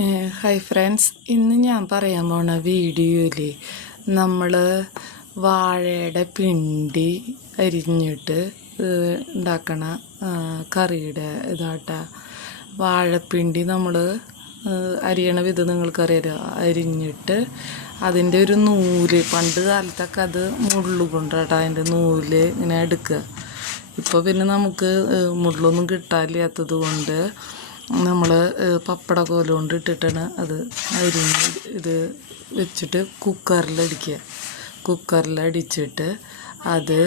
Hi friends, ഇന്ന് ഞാൻ പറയാൻ പോണ വീഡിയോയിൽ നമ്മൾ വാഴയുടെ പിണ്ടി അരിഞ്ഞിട്ട് ഉണ്ടാക്കണ കറിയുടെ ഇതാട്ട. വാഴപ്പിണ്ടി നമ്മൾ അരിയണ വിധം നിങ്ങൾക്കറിയാലോ. അരിഞ്ഞിട്ട് അതിൻ്റെ ഒരു നൂല്, പണ്ട് കാലത്തൊക്കെ അത് മുള്ളുകൊണ്ടാട്ടോ അതിൻ്റെ നൂല് ഇങ്ങനെ എടുക്കുക. ഇപ്പോൾ പിന്നെ നമുക്ക് മുള്ളൊന്നും കിട്ടാനില്ലാത്തത് കൊണ്ട് നമ്മൾ പപ്പടക്കോല് കൊണ്ട് ഇട്ടിട്ടാണ് അത് അരിഞ്ഞ് ഇത് വെച്ചിട്ട് കുക്കറിലടിച്ചിട്ട് അത്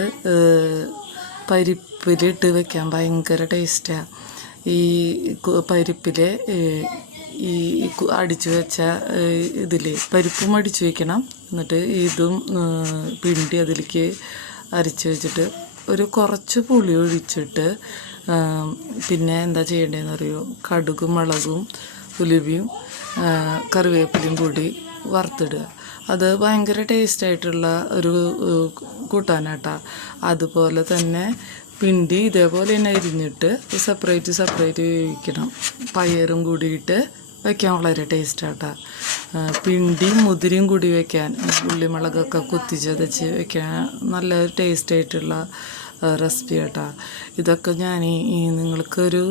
പരിപ്പിലിട്ട് വെക്കാൻ ഭയങ്കര ടേസ്റ്റാണ്. ഈ പരിപ്പിൽ ഈ അടിച്ചു വെച്ച ഇതിൽ പരിപ്പും അടിച്ചു വെക്കണം. എന്നിട്ട് ഇതും പിണ്ടി അതിലേക്ക് അരച്ച് വെച്ചിട്ട് ഒരു കുറച്ച് പുളി ഒഴിച്ചിട്ട് പിന്നെ എന്താ ചെയ്യേണ്ടതെന്ന് അറിയോ, കടുകും മുളകും ഉലുവയും കറിവേപ്പിലയും കൂടി വറുത്തിടുക. അത് ഭയങ്കര ടേസ്റ്റായിട്ടുള്ള ഒരു കൂട്ടാനാട്ടാ. അതുപോലെ തന്നെ പിണ്ടി ഇതേപോലെ തന്നെ അരിഞ്ഞിട്ട് സെപ്പറേറ്റ് വേവിക്കണം. പയറും കൂടിയിട്ട് വയ്ക്കാൻ വളരെ ടേസ്റ്റാട്ടാ. പിണ്ടിയും മുതിരയും കൂടി വയ്ക്കാൻ, ഉള്ളിമുളകൊക്കെ കുത്തിച്ചതച്ച് വയ്ക്കാൻ നല്ല ടേസ്റ്റായിട്ടുള്ള റെസിപ്പി കേട്ടോ. ഇതൊക്കെ ഞാൻ നിങ്ങൾക്കൊരു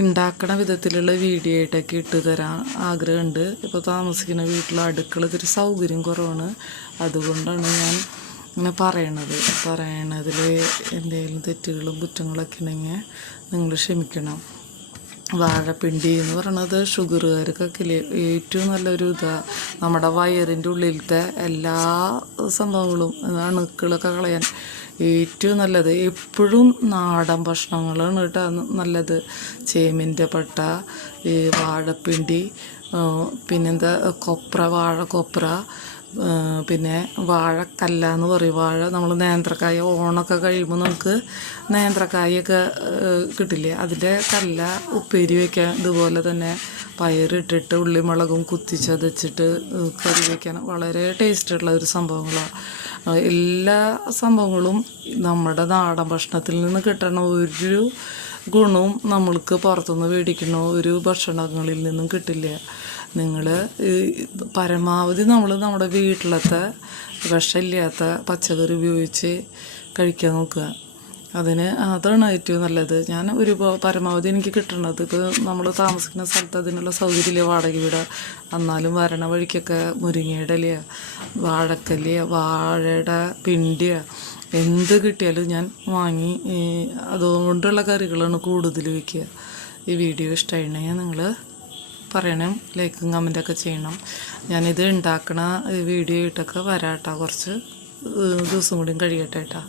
ഉണ്ടാക്കണ വിധത്തിലുള്ള വീഡിയോ ആയിട്ടൊക്കെ ഇട്ട് തരാൻ ആഗ്രഹമുണ്ട്. ഇപ്പോൾ താമസിക്കുന്ന വീട്ടിൽ അടുക്കള ഇതൊരു സൗകര്യം കുറവാണ്. അതുകൊണ്ടാണ് ഞാൻ ഇങ്ങനെ പറയണതിൽ എന്തെങ്കിലും തെറ്റുകളും കുറ്റങ്ങളൊക്കെ ഉണ്ടെങ്കിൽ നിങ്ങൾ ക്ഷമിക്കണം. വാഴപ്പിണ്ടി എന്ന് പറയണത് ഷുഗറുകാർക്കൊക്കെ ഏറ്റവും നല്ലൊരു ഇതാണ്. നമ്മുടെ വയറിൻ്റെ ഉള്ളിലത്തെ എല്ലാ സംഭവങ്ങളും അണുക്കളൊക്കെ കളയാൻ ഏറ്റവും നല്ലത് എപ്പോഴും നാടൻ ഭക്ഷണങ്ങളാണ് കേട്ടോ നല്ലത്. ചേമ്പിൻ്റെ പട്ട, ഈ വാഴപ്പിണ്ടി, പിന്നെന്താ വാഴക്കൊപ്ര, പിന്നെ വാഴക്കല്ല എന്ന് പറയും. വാഴ നമ്മൾ നേന്ത്രക്കായ ഓണമൊക്കെ കഴിയുമ്പോൾ നമുക്ക് നേന്ത്രക്കായൊക്കെ കിട്ടില്ലേ, അതിൻ്റെ കല്ല ഉപ്പേരി വയ്ക്കാൻ. ഇതുപോലെ തന്നെ പയറിട്ടിട്ട് ഉള്ളിമുളകും കുത്തിച്ചതച്ചിട്ട് കറി വയ്ക്കാൻ വളരെ ടേസ്റ്റുള്ള ഒരു സംഭവങ്ങളാണ്. എല്ലാ സംഭവങ്ങളും നമ്മുടെ നാടൻ ഭക്ഷണത്തിൽ നിന്ന് കിട്ടണ ഒരു ഗുണവും നമ്മൾക്ക് പുറത്തുനിന്ന് മേടിക്കണ ഒരു ഭക്ഷണങ്ങളിൽ നിന്നും കിട്ടില്ല. നിങ്ങൾ പരമാവധി നമ്മുടെ വീട്ടിലത്തെ വിഷമില്ലാത്ത പച്ചക്കറി ഉപയോഗിച്ച് കഴിക്കാൻ നോക്കുക. അതാണ് ഏറ്റവും നല്ലത്. ഞാൻ പരമാവധി എനിക്ക് കിട്ടണത്, ഇപ്പോൾ നമ്മൾ താമസിക്കുന്ന സ്ഥലത്ത് അതിനുള്ള സൗകര്യമില്ല, വാടക വീട്. എന്നാലും വരണ വഴിക്കൊക്കെ മുരിങ്ങയുടെ ഇലയോ വാഴക്കല്ലയോ വാഴയുടെ പിണ്ടിയോ എന്ത് കിട്ടിയാലും ഞാൻ വാങ്ങി അതുകൊണ്ടുള്ള കറികളാണ് കൂടുതൽ വയ്ക്കുക. ഈ വീഡിയോ ഇഷ്ടമായിട്ടുണ്ടെങ്കിൽ നിങ്ങൾ പറയണം, ലൈക്കും കമൻറ്റൊക്കെ ചെയ്യണം. ഞാനിത് ഉണ്ടാക്കണ വീഡിയോ ആയിട്ടൊക്കെ വരാം കേട്ടോ. കുറച്ച് ദിവസം കൂടിയും കഴിയട്ടെ കേട്ടോ.